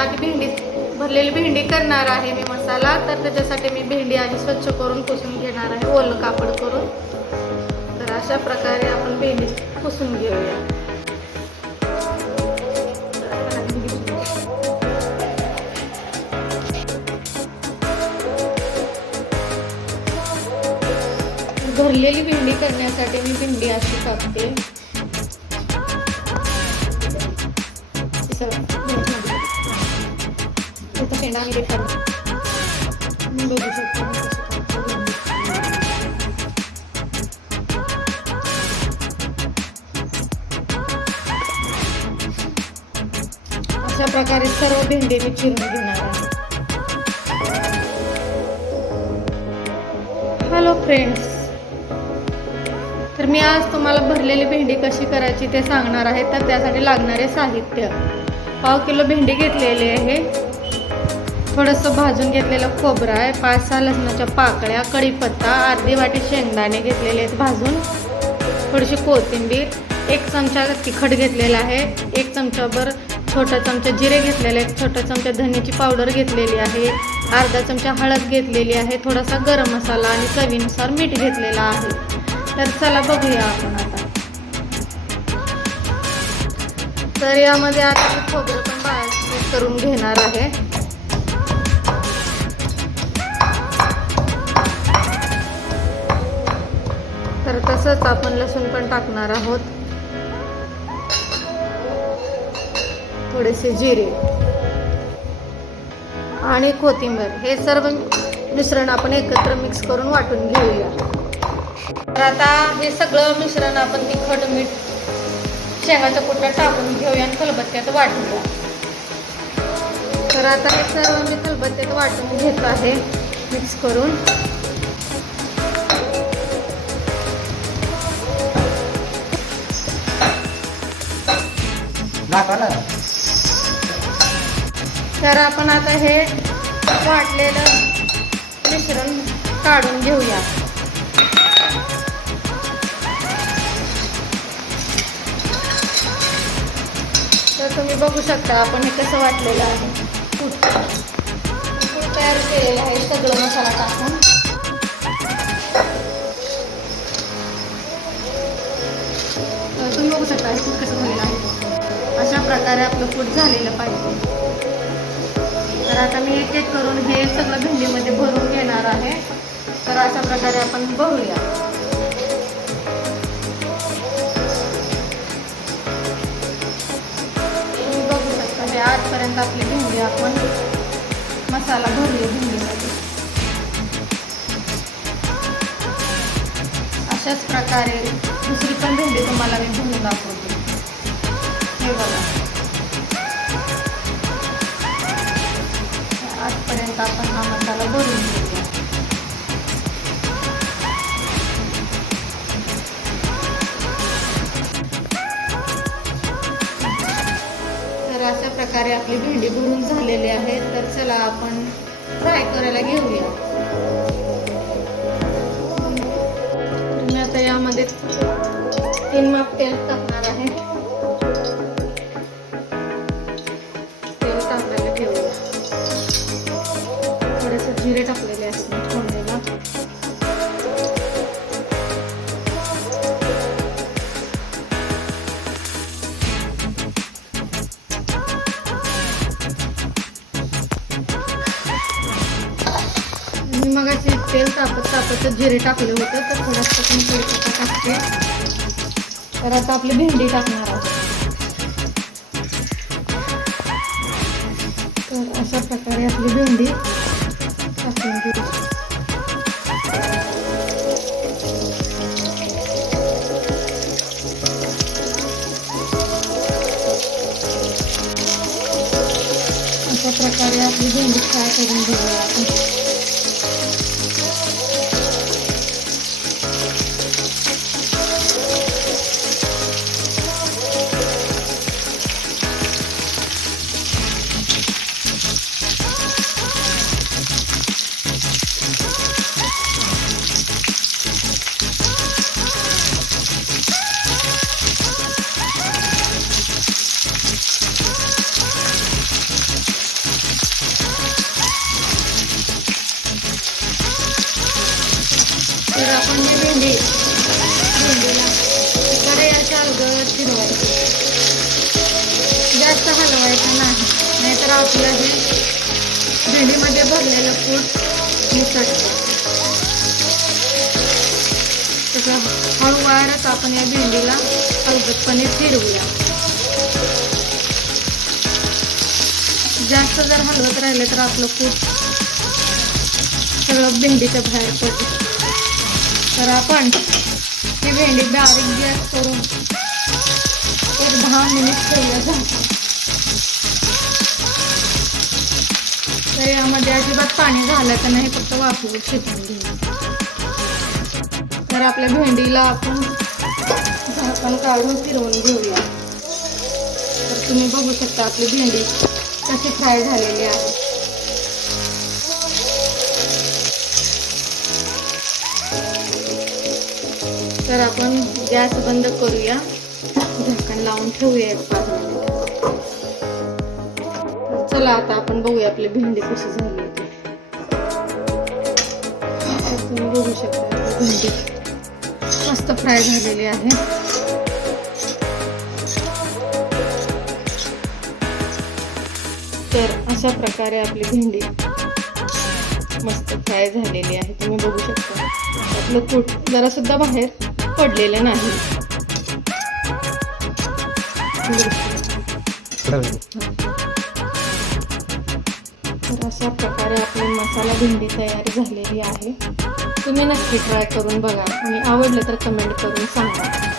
आधी भेंडी भरलेली भेंडी करणार आहे मी मसाला. तर त्याच्यासाठी मी भेंडी आधी स्वच्छ करून पुसून घेणार आहे ओलं कापड करून. तर अशा प्रकारे आपण भेंडी पुसून घेऊया. भरलेली भेंडी करण्यासाठी मी भेंडी अशी कापते. त्याचा शेंडा मी मी बघू शकतो. अशा प्रकारे सर्व भेंडी मी चिरून घेणार आहे. हॅलो फ्रेंड्स तर मी आज तुम्हाला भरलेली भेंडी कशी करायची ते सांगणार आहे. तर त्यासाठी लागणारे साहित्य. पाव किलो भेंडी घेतलेली आहे. थोडंसं भाजून घेतलेलं खोबरं आहे. पाच सहा लसणाच्या पाकळ्या कढीपत्ता अर्धी वाटी शेंगदाणे घेतलेले आहेत भाजून. थोडीशी कोथिंबीर एक चमचा तिखट घेतलेला आहे. एक चमचाभर छोटा चमचा जिरे घेतलेले आहेत. छोटा चमचा धन्याची पावडर घेतलेली आहे. अर्धा चमचा हळद घेतलेली आहे. थोडासा गरम मसाला आणि चवीनुसार मीठ घेतलेला आहे. तर चला बघूया आपण आता. तर यामध्ये आता खोबरं पण बाहेर करून घेणार आहे. तसंच आपण लसूण पण टाकणार आहोत. थोडेसे जिरे. आणि कोथिंबीर. हे सर्व मिश्रण आपण एकत्र मिक्स करून वाटून घेऊया. तर आता हे सगळं मिश्रण आपण तिखट मीठ शेंगाच्या पोटात टाकून घेऊया आणि खलबत्त्यात वाटूया. तर आता हे सर्व मी खलबत्त्यात वाटून घेत आहे. मिक्स करून. तर आपण आता हे वाटलेलं मिश्रण काढून घेऊया. तर तुम्ही बघू शकता आपण हे कसं वाटलेलं आहे. तयार केलेलं आहे सगळं मसाला टाकून. प्रकारे आपलं कूट झालेलं पाहिजे. तर आता मी एक एक करून हे सगळं भेंडीमध्ये भरून घेणार आहे. तर अशा प्रकारे आपण भरूया. तुम्ही बघू शकता हे आजपर्यंत आपली भेंडी आपण मसाला भरूया भेंडीसाठी अशाच प्रकारे दुसरी पण भेंडी तुम्हाला मी भरून दाखवते. हे बघा. आजपर्यंत आपण हा मसाला भरून घेऊया. तर अशा प्रकारे आपली भेंडी भरून झालेली आहे. तर चला आपण फ्राय करायला घेऊया. तर मी आता यामध्ये तीन माप तेल टाकणार जिरे टाकलेले असतात फोडणीला मी मग तेल तापत तापत जिरे टाकले होते तर थोडंसं पण कढीपत्ता टाकते. तर आता आपली भेंडी टाकणार आहोत. तर अशा प्रकारे आपली भेंडी टाकून घेऊ तर आपण ही भेंडी भेंडीला कडे याच्या अलगद फिरवायची. जास्त हलवायचं नाही नाहीतर आपलं हे भेंडीमध्ये भरलेलं कूट मिसळतं. तसं हळूवारच आपण या भेंडीला अलगदपणे फिरवूया. जास्त जर हलवत राहिले तर आपलं फूट सगळं भेंडीच्या बाहेर पडतं. तर आपण ही भेंडी बारीक गॅस करून एक दहा मिनिट ठेवूया झाकून तर यामध्ये अजिबात पाणी घालायचं नाही फक्त वाफवून शिकून घेऊ तर आपल्या भेंडीला आपण झाकण काढून फिरवून घेऊया. तर तुम्ही बघू शकता आपली भेंडी कशी फ्राय झालेली आहे. तर आपण गॅस बंद करूया. झाकण लावून ठेवूया एक पाच मिनिट. चला आता आपण बघूया आपली भेंडी कशी झाली. तुम्ही बघू शकता भिंडी भेंडी. मस्त फ्राय झालेली आहे. तर अशा प्रकारे आपली भेंडी मस्त फ्राय झालेली आहे. तुम्ही बघू शकता. आपलं तूट जरा सुद्धा बाहेर. पडलेलं नाही. तर अशा प्रकारे आपली मसाला भेंडी तयार झालेली आहे. तुम्ही नक्की ट्राय करून बघा. आणि आवडलं तर कमेंट करून सांगा.